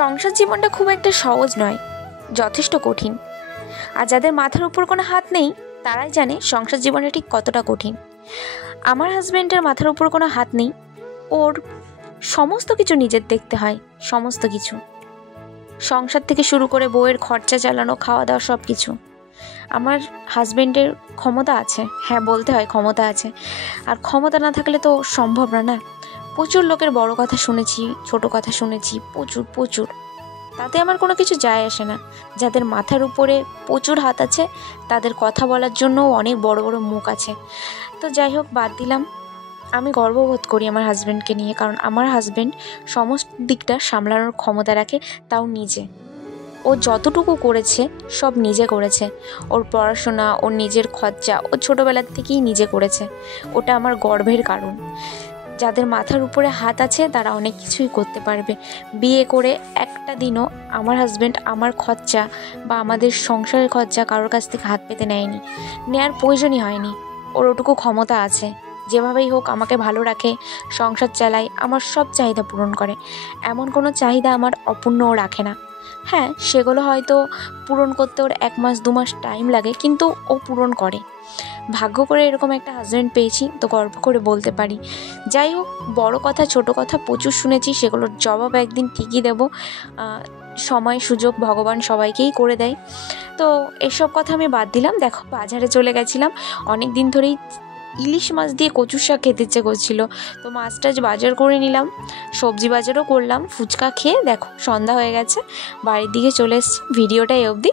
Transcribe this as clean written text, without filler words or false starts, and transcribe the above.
সংসার জীবনটা খুব একটা সহজ নয়, যথেষ্ট কঠিন। আর যাদের মাথার উপর কোনো হাত নেই তারাই জানে সংসার জীবনটা ঠিক কতটা কঠিন। আমার হাজব্যান্ডের মাথার উপর কোনো হাত নেই, ওর সমস্ত কিছু নিজের দেখতে হয়, সমস্ত কিছু, সংসার থেকে শুরু করে বউয়ের খরচা চালানো, খাওয়া দাওয়া, সব কিছু। আমার হাজব্যান্ডের ক্ষমতা আছে, হ্যাঁ বলতে হয় ক্ষমতা আছে, আর ক্ষমতা না থাকলে তো সম্ভব না। প্রচুর লোকের বড় কথা শুনেছি, ছোট কথা শুনেছি, প্রচুর প্রচুর, তাতে আমার কোনো কিছু যায় আসে না। যাদের মাথার উপরে প্রচুর হাত আছে তাদের কথা বলার জন্যও অনেক বড় বড় মুখ আছে। তো যাই হোক, বাদ দিলাম। আমি গর্ববোধ করি আমার হাজব্যান্ডকে নিয়ে, কারণ আমার হাজব্যান্ড সমস্ত দিকটা সামলানোর ক্ষমতা রাখে, তাও নিজে। ও যতটুকু করেছে সব নিজে করেছে। ওর পড়াশোনা, ওর নিজের খরচা ও ছোটোবেলার থেকেই নিজে করেছে। ওটা আমার গর্বের কারণ। যাদের মাথার উপরে হাত আছে তারা অনেক কিছুই করতে পারবে। বিয়ে করে একটা দিনও আমার হাজব্যান্ড আমার খরচা বা আমাদের সংসারের খরচা কারোর কাছ থেকে হাত পেতে নেয়নি, নেওয়ার প্রয়োজনই হয়নি। ওর ওটুকু ক্ষমতা আছে, যেভাবেই হোক আমাকে ভালো রাখে, সংসার চালায়, আমার সব চাহিদা পূরণ করে। এমন কোনো চাহিদা আমার অপূর্ণও রাখে না। হ্যাঁ, সেগুলো হয়তো পূরণ করতে ওর 1 মাস 2 মাস টাইম লাগে, কিন্তু ও পূরণ করে। ভাগ্য করে এরকম একটা হাজব্যান্ড পেয়েছি, তো গর্ব করে বলতে পারি। যাই হোক, বড় কথা ছোট কথা প্রচুর শুনেছি, সেগুলোর জবাব একদিন ঠিকই দেব। সময় সুযোগ ভগবান সবাইকেই করে দেয়। তো এসব কথা আমি বাদ দিলাম। দেখো, বাজারে চলে গেছিলাম, অনেক দিন ধরেই ইলিশ মাছ দিয়ে কচুর শাক খেতে ইচ্ছে করছিল, তো মাছটা বাজার করে নিলাম, সবজি বাজারও করলাম, ফুচকা খেয়ে দেখো সন্ধ্যা হয়ে গেছে, বাড়ির দিকে চলে এসেছি। ভিডিওটা এই অবধি।